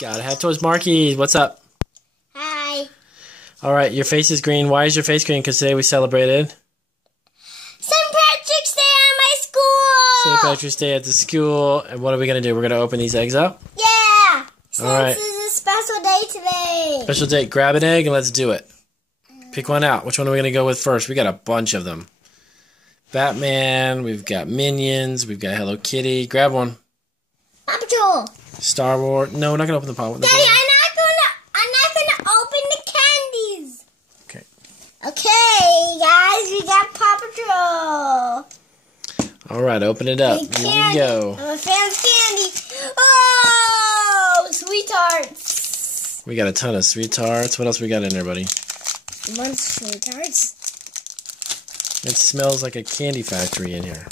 Gotta have toys. Marky, what's up? Hi. Alright, your face is green. Why is your face green? Because today we celebrated St. Patrick's Day at my school! St. Patrick's Day at the school. And what are we going to do? We're going to open these eggs up? Yeah! Since Alright. this is a special day today. Special day. Grab an egg and let's do it. Pick one out. Which one are we going to go with first? We got a bunch of them. Batman, we've got Minions, we've got Hello Kitty. Grab one. Paw Patrol. Star Wars. No, we're not going to open the Paw Patrol. Daddy, I'm not gonna open the candies. Okay. Okay, guys, we got Paw Patrol. Alright, open it up. Big Here candy. we go. I'm a fan of candy. Oh, sweethearts. We got a ton of sweethearts. What else we got in there, buddy? One sweethearts. It smells like a candy factory in here.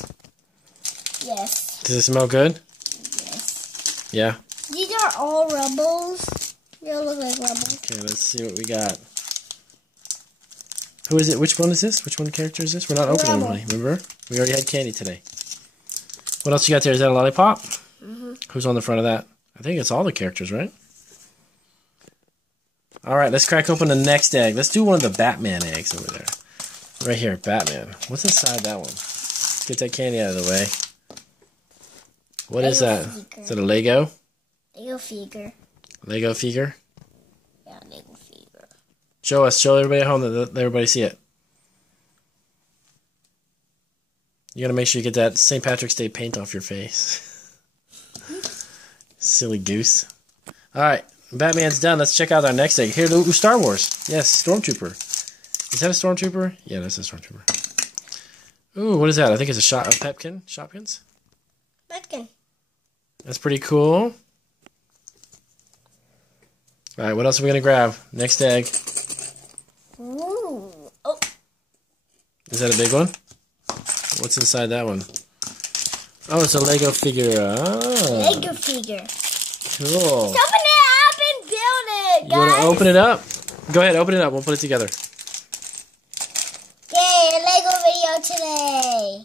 Yes. Does it smell good? Yes. Yeah? These are all Rebels. They all look like Rebels. Okay, let's see what we got. Who is it? Which one is this? Which one character is this? We're not opening Rebel. money, remember? We already had candy today. What else you got there? Is that a lollipop? Mm-hmm. Who's on the front of that? I think it's all the characters, right? Alright, let's crack open the next egg. Let's do one of the Batman eggs over there. Right here, Batman. What's inside that one? Let's get that candy out of the way. What is that? Figure. Is that a Lego? Lego figure. Lego figure? Yeah, Lego figure. Show us. Show everybody at home. Let everybody see it. You gotta make sure you get that St. Patrick's Day paint off your face. Silly goose. Alright, Batman's done. Let's check out our next egg. Here, Star Wars. Yes, Stormtrooper. Is that a Stormtrooper? Yeah, that's a Stormtrooper. Ooh, what is that? I think it's a Pepkin? Shopkins? Pepkin. That's pretty cool. Alright, what else are we gonna grab? Next egg. Ooh. Oh. Is that a big one? What's inside that one? Oh, it's a Lego figure. Oh. Lego figure. Cool. Let's open it up and build it, You guys. want to open it up? Go ahead, open it up. We'll put it together. Yay, Lego video today.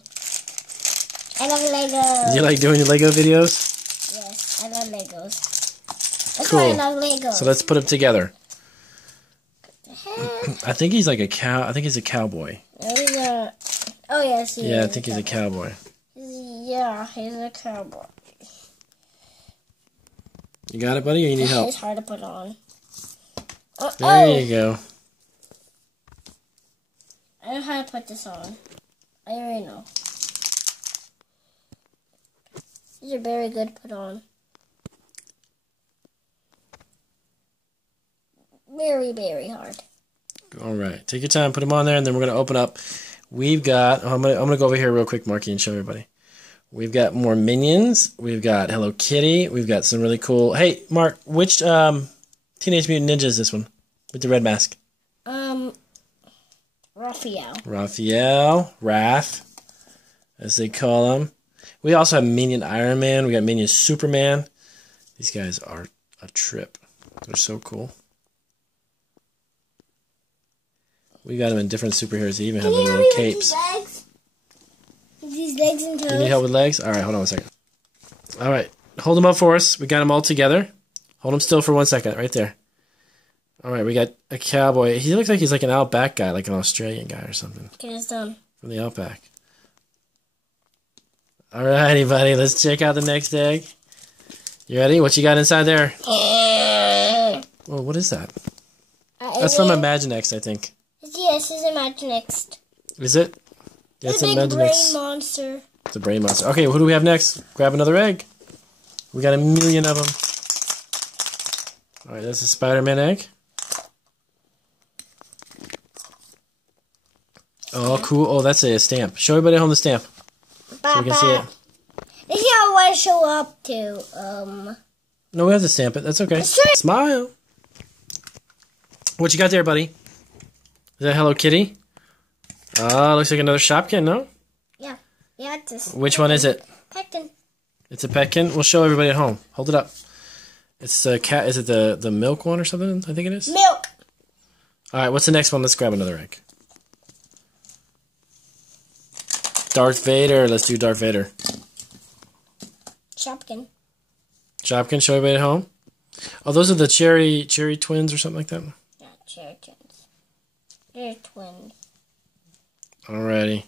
I love Legos. You like doing your Lego videos? Yes, I love Legos. That's Cool. why I love Legos. So let's put them together. Heck. I think he's like a cow. I think he's a cowboy. Oh, yes, he Yeah, I is think he's a cowboy. Yeah, he's a cowboy. You got it, buddy, or you need help? It's hard to put on. There you go. I know how to put this on. I already know. These are very good to put on. Very, very hard. All right, take your time, put them on there, and then we're gonna open up. We've got. I'm gonna go over here real quick, Marky, and show everybody. We've got more Minions. We've got Hello Kitty. We've got some really cool. Hey, Mark, which Teenage Mutant Ninja is this one with the red mask? Raphael, Raph, as they call him. We also have Minion Iron Man. We got Minion Superman. These guys are a trip. They're so cool. We got them in different superheroes. They even have their little capes. These legs and toes. You need help with legs? All right, hold on a second. All right, hold them up for us. We got them all together. Hold them still for 1 second, right there. All right, we got a cowboy. He looks like he's like an Outback guy, like an Australian guy or something. Get us done. From the Outback. All righty, buddy. Let's check out the next egg. You ready? What you got inside there? Whoa, what is that? That's from Imaginext, I think. Yes, it's Imaginext. Is it? Yeah, It's it's a big Imaginext. brain monster. It's a brain monster. Okay, who do we have next? Grab another egg. We got a million of them. All right, that's a Spider-Man egg. Oh, cool. Oh, that's a stamp. Show everybody at home the stamp so we can see it. This is how I show up to, No, we have to stamp it. That's okay. Smile. What you got there, buddy? Is that Hello Kitty? Oh, looks like another Shopkin, no? Yeah. Yeah, it's this. Which one is it? Pectin. It's a Petkin. We'll show everybody at home. Hold it up. It's a cat. Is it the milk one or something? I think it is. Milk. All right, what's the next one? Let's grab another egg. Darth Vader. Let's do Darth Vader. Shopkin. Shopkin, show everybody at home. Oh, those are the cherry twins or something like that? Yeah, cherry twins. They're twins. Alrighty.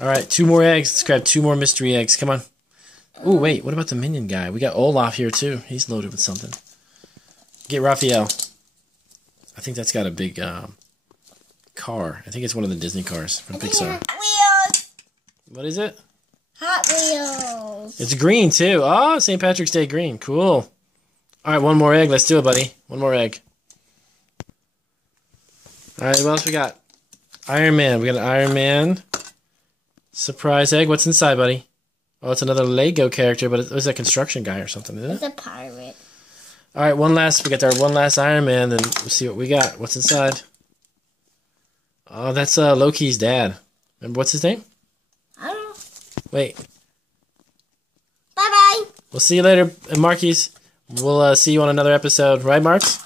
Alright, 2 more eggs. Let's grab 2 more mystery eggs. Come on. Ooh, wait. What about the minion guy? We got Olaf here, too. He's loaded with something. Get Raphael. I think that's got a big car. I think it's one of the Disney cars from Pixar. Hot Wheels. What is it? Hot Wheels. It's green, too. Oh, St. Patrick's Day green. Cool. Alright, 1 more egg. Let's do it, buddy. 1 more egg. Alright, what else we got? Iron Man. We got an Iron Man. Surprise egg. What's inside, buddy? Oh, it's another Lego character, but it's a construction guy or something, isn't it? It's a pirate. Alright, we got our one last Iron Man, then we'll see what we got. What's inside? Oh, that's Loki's dad. Remember, what's his name? I don't know. Wait. Bye-bye. We'll see you later, Markies. We'll see you on another episode. Right, Marks?